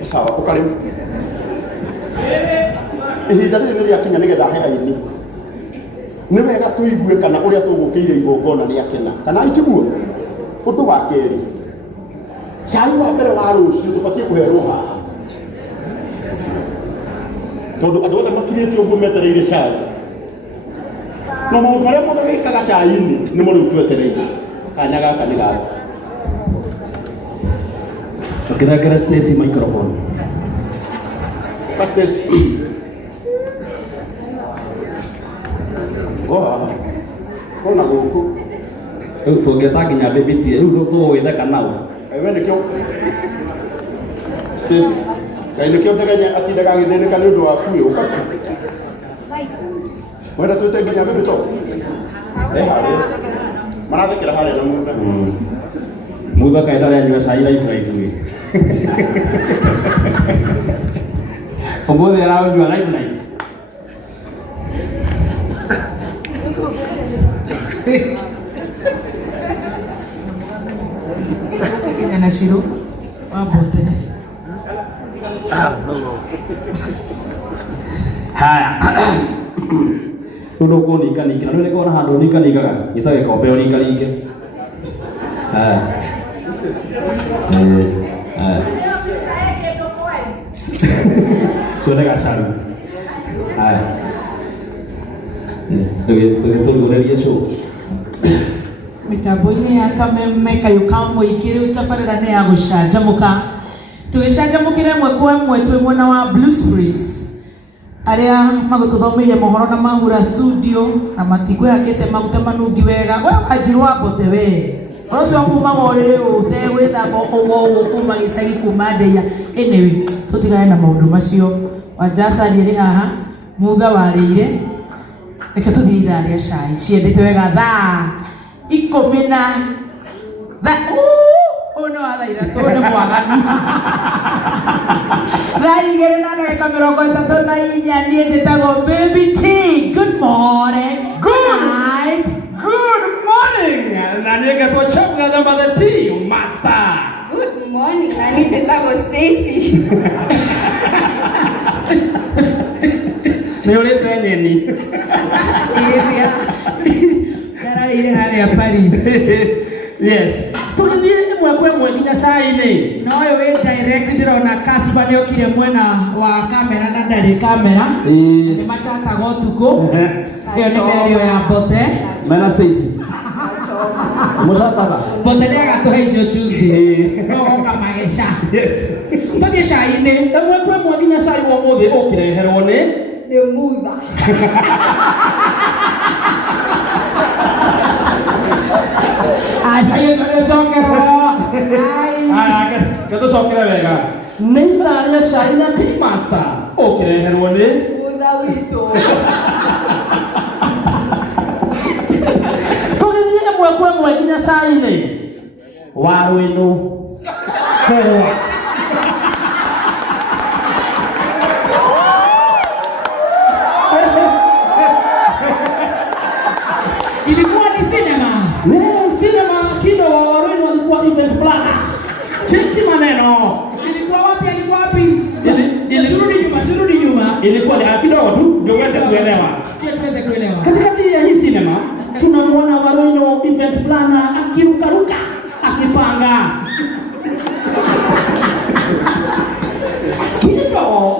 Sawa, ukarimu. Ihinda rĩrĩ rĩakinya nĩgetha hegaini. Nĩ wega tũigue kana ũrĩa tũgũkĩire igongona nĩ akena. Kana itiguo? Ũndũ wa kerĩ. Cai wa mbere wa rũciũ tũbatiĩ kũherwo haha. Tondũ andũ othe makirĩtio ũguo metereire cai. Na maũndũ marĩa mothe wĩkaga cai-inĩ nĩmo rĩu twetereire. Kanya gaka nĩ gaka. Tukiragera Stacy microphone. Stacy. Goa. Kona gũkũ. Rĩu tũngĩeta nginya bĩbĩtie, rĩu tũgwĩtheka nao. Ewe nĩkĩo. Stacy. Ngai nĩkĩo ndegenya atindaga agĩthĩnĩka nĩ ũndũ waku ũyũ ũkatu. Wenda twĩte nginya bĩbĩto. Harĩa. Marathekera harĩa na mũtha. Mũtha kaenda rĩanyua cai life we. Ũmũthĩ aranyua life. Kina Shiro wabote. Haya. Ndio ko nika nika. Ndio niko na hando nika nika. Itawe kombe nika nika. Sudah kasar. Tugĩtũrugũrĩria show. Mitambo-inĩ ya Kameme kayũka mũingĩ rĩu tabarĩra nĩ ya gũcanjamũka. Tũgĩcanjamũkĩra ĩmwe kwa ĩmwe twĩ mwena wa Blue Springs. Arĩa magũtũthomeire mohoro na mahura studio na matigwĩhakĩte maguta manungi wega. We Wanjiru Wambote we. Ũcio kuumaga ũrĩrĩ ũtegwĩthamba ũguo kuma gĩcagi kuma Ndeia. Anyway, tũtigane na maũndũ macio. Wanjacari ĩrĩ haha, Mutha warĩire. Reke tũthiĩ ithaa rĩa cai. Ciendete wega thaa 10 na ũno wa thaa 3 nĩ mwaganu. Thaa 2 na ndagĩka 34 niĩ njĩtagwo Baby T. Good morning. Good night. Good morning. Na niĩ ngetwo Chamuga Thamba the Tea Master. Good morning. Na niĩ njĩtagwo Stacy. Nĩ ũrĩte nyeni. Ĩrĩa. Yararĩire harĩa Paris. Yes. Tũgĩthiĩ ĩmwe kwa ĩmwe nginya cai-inĩ. No ũyũ wĩ direct ndĩrona Kaspa nĩ okire mwena wa kamera na ndarĩ kamera. Nĩ machataga ũtukũ. Ĩyo nĩ mĩario ya Mbote. Mena Stacy. Mũcataga. Mbote nĩ agatũhe icio Tuesday. No oka mageca. Yes. Tũthiĩ cai-inĩ. Ĩmwe kwa ĩmwe nginya cai wa ũmũthĩ ũkĩreherwo nĩ Mutha. Acaio tũgĩcokerwo. Tũcokere wega. Nĩ ithaa rĩa cai na Tea Master ũkĩreherwo nĩ Mutha witũ. tũgĩthiĩ ĩmwe kwa ĩmwe nginya cai-inĩ wa Rwĩnũ Kũrũa. Ilikuwa ni cinema. Cinema Kido wa Rwĩnũ alikuwa event planner. Cheki maneno. Ilikuwa wapi? Turudi nyuma. Ilikuwa ni kidogo tu ndio uweze kuelewa. Tuweze kuelewa. Katika hii sinema tunamwona Rwĩnũ event planner akirukaruka akipanga. Kido.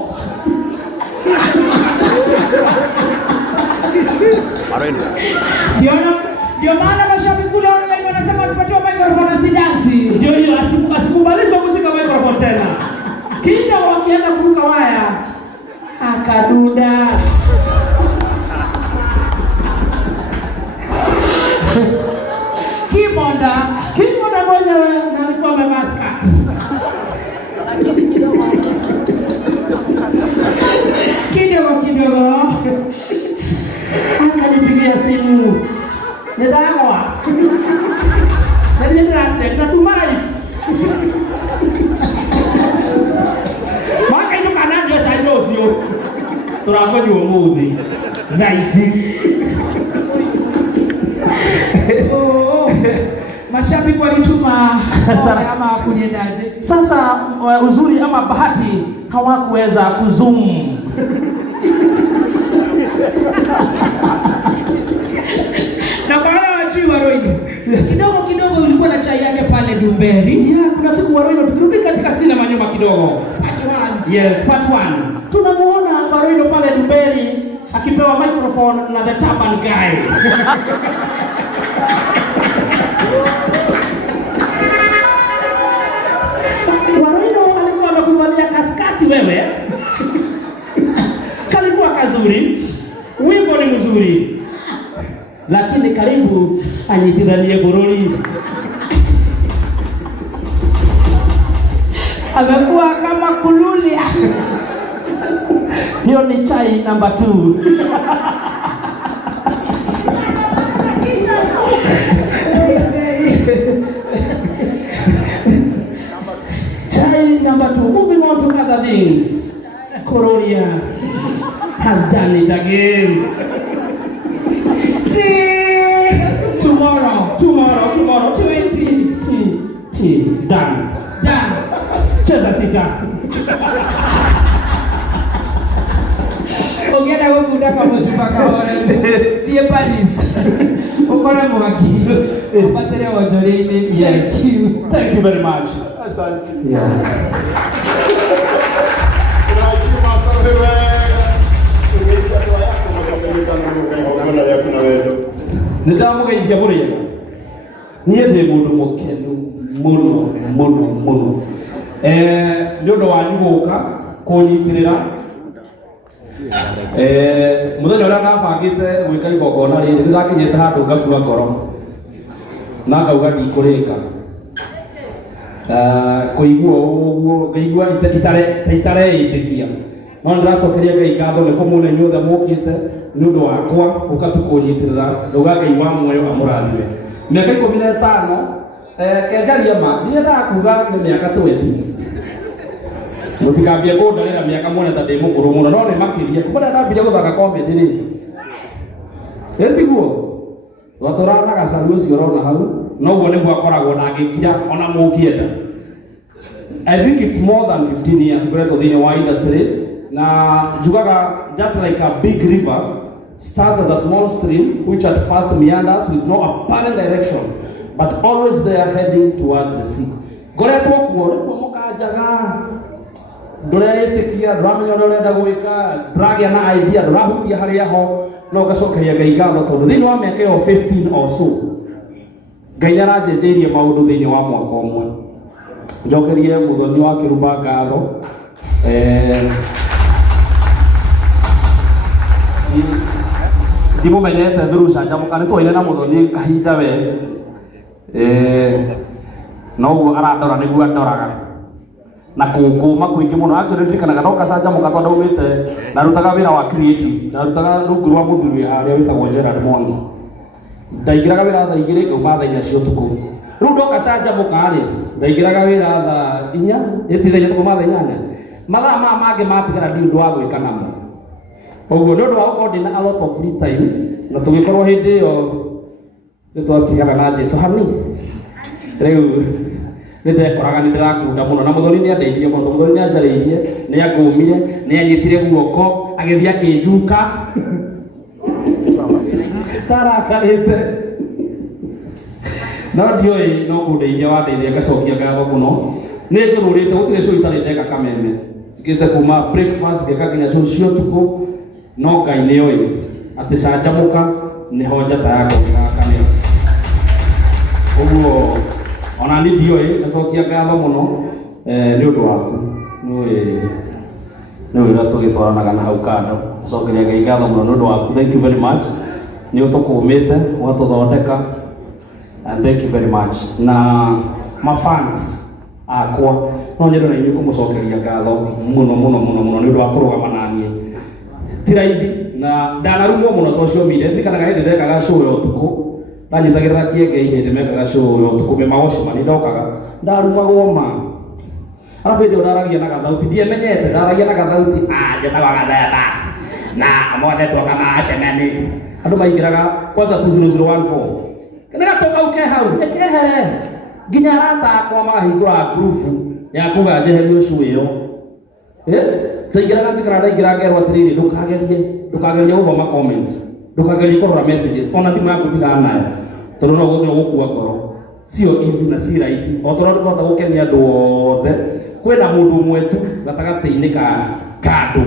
Ndio maana mashabiki kule wanasema wasipatiwe microphone asidansi. Ndio hiyo asikubalisha kushika microphone tena. Kido akienda kuruka waya akaduda. Kimonda mwenyewe alikuwa amevaa skirt. Kidogo. Akanipigia simu. Nĩndagwa. Natumai. Makaino kana ndio sasa ucio. Tũrakonywo ũmũthĩ. Thaici. Mashabiki walituma Sasa ama kuliendaje? Sasa uzuri ama bahati hawakuweza kuzoom. Na wale wajui Waroino. Kidogo ulikuwa na chai yake pale Dumberi. Yeah, kuna siku Waroino tukirudi katika sinema nyuma kidogo. Part 1. Yes, part 1. Tunamuona Waroino pale Dumberi akipewa microphone na the Turban guy. Waroino alikuwa amekuvalia kaskati wewe. Kalikuwa kazuri. Wimbo ni mzuri. Lakini karibu anyitithanie bururi. Amekuwa kama kululia. Hiyo ni chai number 2. Chai number 2. Moving on to other things. Coronia has done it again. Tomorrow 20 done. Cheza sita. Ogenda gukunda kwa musubaka wale. Die Paris. Ukora mwaki. Upatere wajoreni. Yes. Thank you very much. Asante. Yeah. Nitamugeithia mũrĩega niĩ ndĩ mũndũ mũkenu mũno nĩ ũndũ wanyu gũka kũnyitĩrĩra mũthenya ũrĩa nabangĩte gwĩka igongona rĩrĩ nĩndakinyĩte handũ ngakua ngoro na ngauga ndikũrĩka kũigua ũguo ngaigua itareĩtĩkia no ndĩracokeria Ngai ngatho nĩ kũmũne inyuothe mũkĩte nĩ ũndũ wakwa gũka tũkũnyitĩrĩra ndauga Ngai wa muoyo amũrathime mĩaka 15 kenjaria ma ndiendaga kuga nĩ mĩaka 20 mũtikambia kũndarĩra mĩaka muone ta ndĩ mũkũrũ mũno no nĩ makĩria kumbe ndambire gũthaka comedy rĩ ĩtiguo twatũrana na gacaru ũcio ũrona hau noguo nĩguo akoragwo ndangĩkira ona mũngĩenda. I think it's more than 15 years ngoretwo thĩinĩ wa industry na njugaga just like a big river starts as a small stream which at first meanders with no apparent direction but always they are heading towards the sea. Ngoretwo kuo rĩmwe mũkanjaga ndũreĩtĩkia ndũramenya ũrĩa ũrenda gwĩka ndũragĩa na idea ndũrahutia harĩa ho no ngacokeria Ngai ngatho tondũ thĩinĩ wa mĩaka ĩyo 15 or so Ngai nĩaranjenjeirie maũndũ thĩinĩ wa mwaka ũmwe. Njokerie mũthoni wa Kĩrumba ngatho ndimumenyete Thurusha Njamũka nĩtwaire na mũthoni kahinda we noguo arandora nĩguo andoraga na kũngũma kũingĩ mũno actually ndirikanaga no Canjamũka tondũ aumĩte narutaga wĩra wa creative narutaga rungu rwa mũthuri harĩa wĩtagwo Gerard Mwangi ndaingĩraga wĩra thaa 2 ngauma thaa 4 cia ũtukũ rĩu ndoka Canjamũka rĩ ndaingĩraga wĩra thaa 4 ĩtithenya tũkuma thaa 8 mathaa mangĩ matigara ndirĩ ũndũ wa gwĩka namo ũguo nĩ ũndũ wa gũkorwo ndĩna a lot of free time na tũgĩkorwo hĩndĩ ĩyo nĩtwatigana na Jesũ hani rĩu nĩndekoraga nĩndĩrakunda mũno na mũthoni nĩandeithia mũno mũthoni nĩanjarĩirie nĩangũmire nĩanyitire guoko agĩthiĩ akĩnjuka tarakarĩte no ndiũĩ no kũndeithia wandeithia ngacokia ngatho mũno nĩnjũrũrĩte gũtirĩ show itarĩ ndeka kameme njikĩte kuma breakfast ngeka nginya show cia ũtukũ no Ngai nĩoĩ atĩ Canjamũka nĩho njata yakwa ĩgakanĩra ũguo ona nĩ ndiũĩ ngacokia ngatho mũno nĩ ũndũ waku nĩũĩ ũrĩa tũgĩtwaranaga na hau kando ngacokeria Ngai ngatho mũno nĩ ũndũ waku thank you very much nĩ ũtũkũmĩte ũgatũthondeka and thank you very much na mafans akwa no nyendo na inyuĩ kũmũcokeria ngatho mũno nĩ ũndũ wa kũrũgama na niĩ ti raithi na ndanarumwo mũno social media ndikanaga hĩndĩ ndekaga show ya ũtukũ ndanyitagĩrĩra kĩenge hĩndĩ mekaga show ya ũtukũ mĩmagocuma nĩ ndokaga ndarumagwo ma arabu hĩndĩ ĩyo ndaragia na gathauti ndiamenyete ndaragia na gathauti njetaga gathemba na mwendetwo kamacemeni andũ maingĩraga kwanza 20014 nĩgatũ kau ke hau ekehere nginya arata akwa magahingũra ngurubu ya kuga njeherie ũcio ĩyo taingĩraga ndĩkĩra ngerwo atĩrĩrĩ ndũkagerie gũthoma comments, ndũkagerie kũrora messages ona thimũ yaku tigana nayo tondũ no gũkĩra gũkua ngoro, sio easy na si rahisi o tondũ ndũkũhota gũkenia andũ othe. Kwĩna mũndũ ũmwe tu gatagatĩ-inĩ ka andũ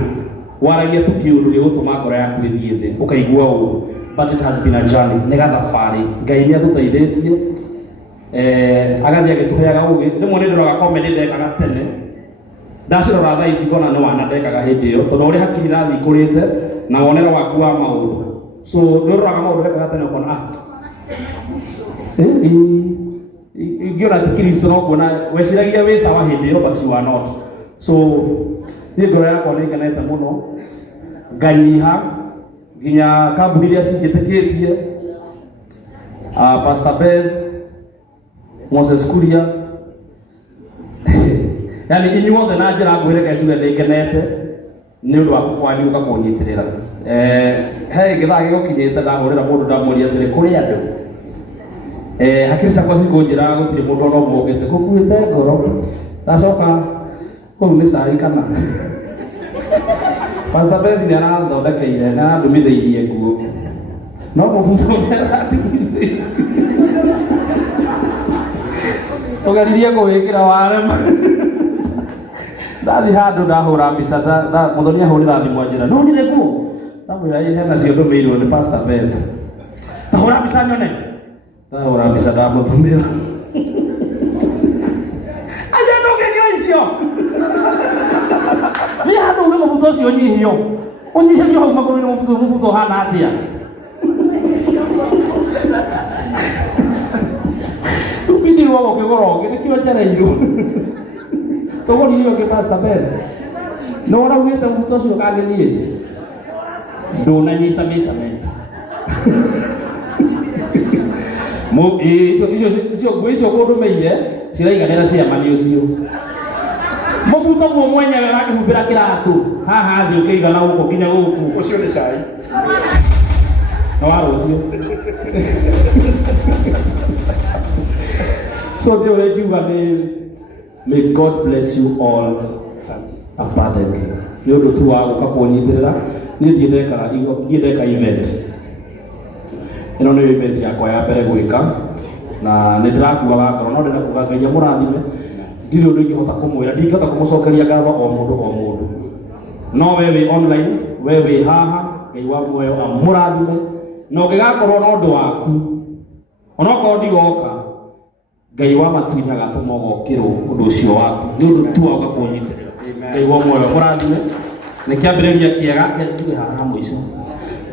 waragia tu kĩũndũ gĩa gũtũma ngoro yaku ĩthiĩ thĩ ũkaigua ũũru, but it has been a journey, nĩ gathabarĩ. Ngai nĩ atũteithĩtie agathiĩ agĩtũheaga ũgĩ. Rĩmwe nĩ ndoraga comment ndekaga tene, ndacirora thaa ici ngona nĩ wana ndekaga hĩndĩ ĩyo tondũ ũrĩa hakiri rathiĩ kũrĩte na wonera waku wa maũndũ, so nĩ ũroraga maũndũ wekaga tene ũkona ingĩona ti Kristo no kuona weciragia wĩ sawa hĩndĩ ĩyo but you are not. So niĩ ngoro yakwa nĩ ngenete mũno, nganyiha nginya kambuni iria cinjĩtĩkĩtie, Pastor Beth, Moses Kuria, yani inyuothe na njĩra ngwĩre ngenjuge nĩ ngenete nĩ ũndũ wa kwanyu ũka kũnyitĩrĩra. He gĩthaa gĩgũkinyĩte ndahũrĩra mũndũ ndamũria atĩrĩ kũrĩ andũ, hakiri ciakwa cikũnjĩra gũtirĩ mũndũ ona ũmwe ũngĩte gũkuĩte ngoro, ndacoka kũu nĩ cai kana Pastor Beth nĩ arathondekeire na arandumithĩirie nguo no mũbuto nĩ arandumithĩirie tũgeririe kũwĩkĩra warema. Ndathi handũ ndahũra mbica mũthoni ahũrĩra thimũ anjĩra no nĩrĩ nguo, ndamwĩra hena cio ndũmĩirwo nĩ Pastor Beth, tahũra mbica nyone, ndahũra mbica ndamũtũmĩra aca ndũngĩkĩra icio nĩ handũ uge mũbuto ũcio ũnyihio ũnyihĩrio hau magũrũ-inĩ mũbuto ũhana atĩa. Tũbindirwo gũkĩgũra ũngĩ nĩkĩo njereirwo tũgũrire ũngĩ Pastor Beth nĩ wona ugĩte mũbuto ũcio kangenie ndũnanyita measurement icio nguo icio kũndũmĩire ciraiganĩra ciamani ũcio mũbuto guo mwenyewe wakĩhumbĩra kĩratũ haha thĩ ũkĩigana gũkũ nginya gũkũ Ũcio nĩ cai na wa rũciũ. So ndio ũrĩngiuga nĩ may God bless you all abundantly. Nĩ ũndũ tu wa gũka kũnyitĩrĩra niĩ ndeka event ĩno nĩ event yakwa ya mbere gwĩka na nĩ ndĩrakuaga ngoro no ndĩrakuga Ngai amũrathime. Ndirĩ ũndũ ingĩhota kũmwĩra, ndingĩhota kũmũcokeria ngatho o mũndũ no we wĩ online, we wĩ haha, Ngai wa muoyo amũrathime. Na ũngĩgakorwo na ũndũ waku onokorwo ndigoka, Ngai wa matu-inĩ agatũma ũgokĩrwo ũndũ ũcio waku nĩ ũndũ tu wa gũka kũnyitĩrĩra. Ngai wa muoyo amũrathime. Nĩ kĩambĩrĩria kĩega kĩrĩ haha mũico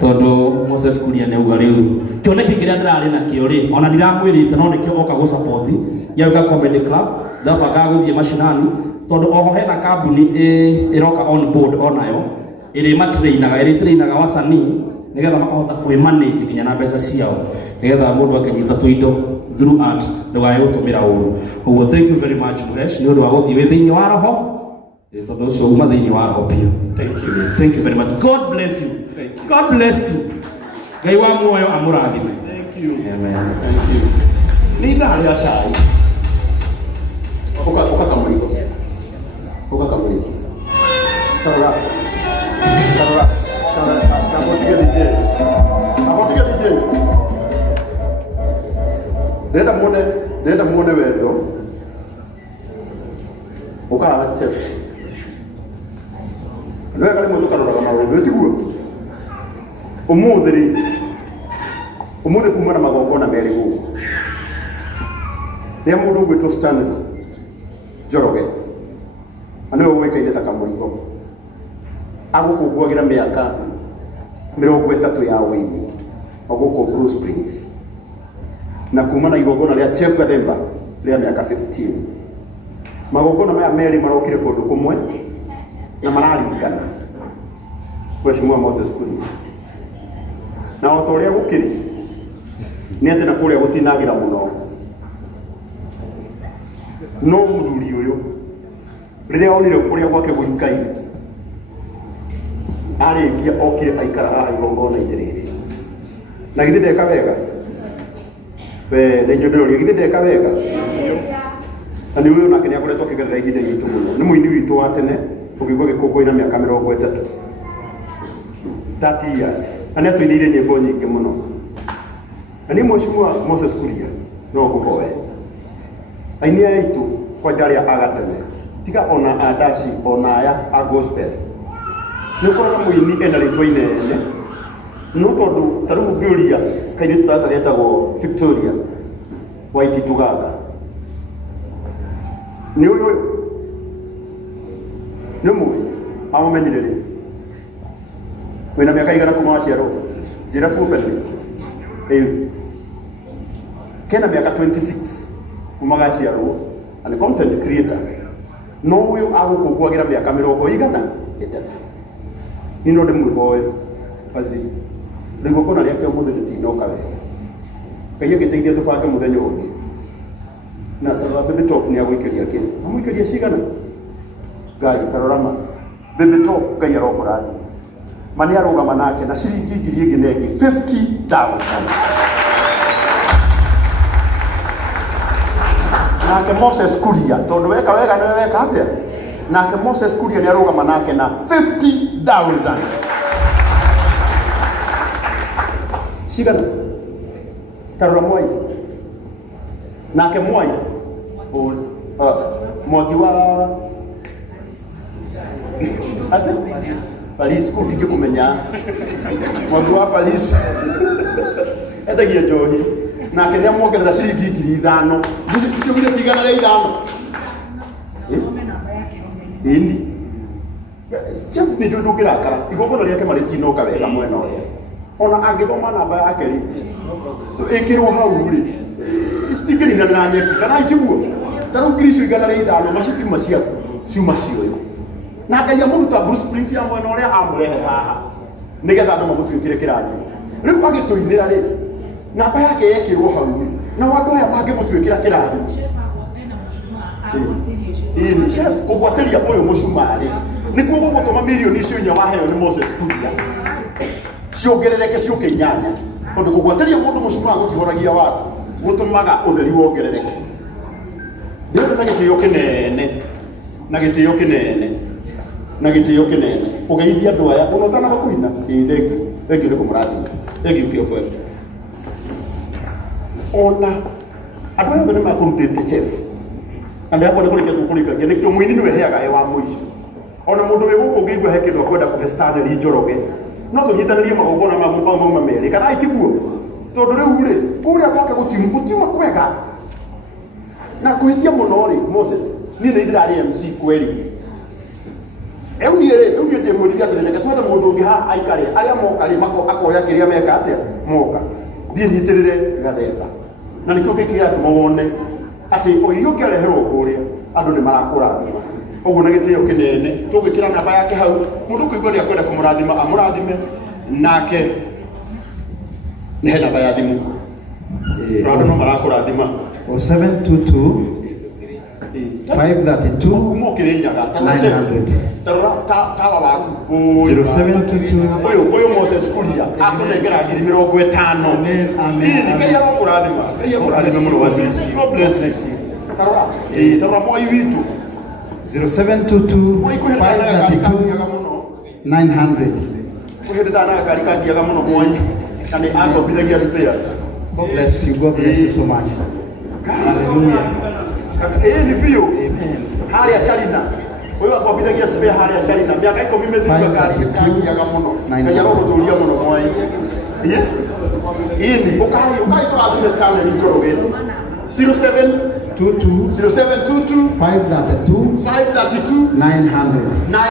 tondũ Moses Kuria nĩ uga rĩu kĩoneki kĩrĩa ndĩrarĩ nakĩo rĩ ona ndiramwĩrĩte no nĩkĩo oka gũsupport Yauga Comedy Club. Ndabangaga gũthiĩ macinani tondũ oho hena kambuni ĩroka on board onayo ĩrĩ-trainaga wasanii nĩgetha makahota kwĩ-manage nginya na mbeca ciao nĩgetha mũndũ akanyita tũindo through art ndũgae gũtũmĩra ũru. Ũguo thank you very much Muhesh nĩ ũndũ wa gũthiĩ wĩ thĩinĩ wa roho tondũ ũcio uma thĩinĩ wa roho biũ. Thank you very much. God bless you. God bless you. Ngai wa muoyo amũrathime. Thank you. Amen. Thank you. Nĩ ithaa rĩa cai. Ũka kamũrigo. Tarora. Agotige DJ. Ndenda muone wendo. Ũka chef. Nĩ kali mũndũ karoraga maũndũ tiguo. Ũmũthĩ kuma na magongona merĩ gũkũ. Rĩa mũndũ ũgwĩtwo Stanley Njoroge nĩwe ũĩkaine ta Kamũrigo agũkũngũagĩra mĩaka 30 ya wĩini gũkũ Blue Springs na kuma na igongona rĩa Chef Gathemba rĩa mĩaka 15. Magongona maya merĩ marokire kũndũ kũmwe na mararingana. Mheshimiwa Moses Kuria na o ta ũrĩa gũkĩrĩ nĩ atĩ na kũrĩa gũtinagĩra mũno no mũthuri ũyũ rĩrĩa onire kũrĩa gwake gũikaire arĩkia okire aikara haha igongona-inĩ rĩrĩ na githĩ ndeka wega we nĩ nyũndĩrũria githĩ ndeka wega na nĩ ũyũ nake nĩ akoretwo akĩgerera ihinda iritũ mũno. Nĩ mũini witũ wa tene ũkĩigua gĩkũngũĩra mĩaka 30 years, na nĩ atũinĩire nyĩmbo nyingĩ mũno. Na niĩ Mheshimiwa Moses Kuria no ngũhoe aini aitũ kwanja arĩa agatene tiga ona andaci ona aya a gospel nĩ ũkoraga mũini ena rĩtwa inene no tondũ ta rĩu ngĩũria kairĩtu gaka getagwo Victoria Waititu gaka nĩ ũyũ nĩ mũĩ amũmenyire rĩ wĩna mĩaka igana kuma waciarwo njĩra tu openly kena mĩaka 26 kuma gaciarwo and content creator no ũyũ agũkũngũagĩra mĩaka 100 ino ndĩmwĩhoe azi rĩgongona rĩake ũmũthĩ rĩtinoka wega Ngai agĩteithia tũbange mũthenya ũngĩ na Baby Top nĩ agũikĩria kĩndũ amũikĩria cigana Ngai tarorama Baby Top Ngai arokũrathi mani arũgama nake na ciringi ngiri ĩngĩ na ĩngĩ 50,000 nake Moses Kuria tondũ weka wega nĩ weka atĩa nake Moses Kuria nĩ arũgama nake na 50,000 cigana tarora Mwai nake Mwai Mwangi wa ate Paris ko ndike kumenya Mwangi wa Paris endagia njohi nake nĩ amwongerera ciringi ngiri 5 icio gire tigana rĩa 5 ini Chef ni ndio ndũngĩrakara igongona rĩake marĩtinoka wega mwena ũrĩa ona angĩthoma namba yake rĩ ĩkĩrwo hau rĩ istigirina na nyeki kana ichiguo tarũ ngiri icio igana rĩa 5 macitiuma ciaku ciuma cioyo na Ngai amũruta Bruce Springsteen mwena ũrĩa amũrehe haha nĩgetha andũ mamũtuĩkire kĩrathimo rĩu agĩtũinĩra rĩ namba yake yekĩrwo hau na andũ aya mangĩmũtuĩkĩra kĩrathimo chef kũgwatĩria ũyũ mũcumarĩ nĩkuo gũgũtũma milioni icio inya waheo nĩ Moses Kuria ciongerereke ciũke 8 tondũ kũgwatĩria mũndũ mũcumarĩ gũtihoragia waku gũtũmaga ũtheri wongerereke ndĩrĩ na gĩtĩo kĩnene na gĩtĩo kĩnene na gĩtĩo kĩnene ũgeithia andũ aya ũnotana gũkuina thengio nĩ kũmũrathima thengio kĩo ona andũ aya nĩ makũrutĩte chef and hapo nĩ kũrĩkia tũkũrĩkagia nĩkĩo mũini nĩwe heaga e wa mũico ona mũndũ wĩ gũkũ ũngĩigua he kĩndũ akwenda kũhe Stanley Njoroge no tũnyitanĩrie magongona mauma merĩ kana itiguo tondũ rĩu rĩ kũrĩa gwake gũtiuma kwega na kũhĩtia mũno rĩ Moses niĩ nĩ ndĩrarĩ MC kweri rĩu niĩ ndĩmũrithia atĩrĩ reke twethe mũndũ ũngĩ haha aikare arĩa moka rĩ akoya kĩrĩa meka atĩa moka thiĩ nyitĩrĩre gathemba na nĩkĩo gĩkĩratũma wone atĩ o irio ngĩareherwo kũrĩa andũ nĩ marakũrathima ũguo na gĩtĩo kĩnene tũgwĩkĩra namba yake hau mũndũ kũigua nĩ akwenda kũmũrathima amũrathime nake nĩ he namba ya thimũ andũ no marakũrathima 0722 532 mokĩrĩnyaga 900 tawa waku 0722 ũyũ Moses Kuria akũnengera ngiri 50 nĩ Ngai agũkũrathima Ngai agũkũrathima mũno wa God bless you tarora Mwai witũ 0722 532 900 ũhĩndĩ ndanaga kari kangiaga mũno Mwai na nĩ angobithagia spare God bless you so much hallelujah ni biũ harĩa Charina ũyũ akwambithagia spare harĩa Charina mĩaka 10 mĩthiru kari kangiaga mũno Ngai agũgũtũria mũno Mwai ini ukai tũrathime Stanley Njoroge 0722 532 900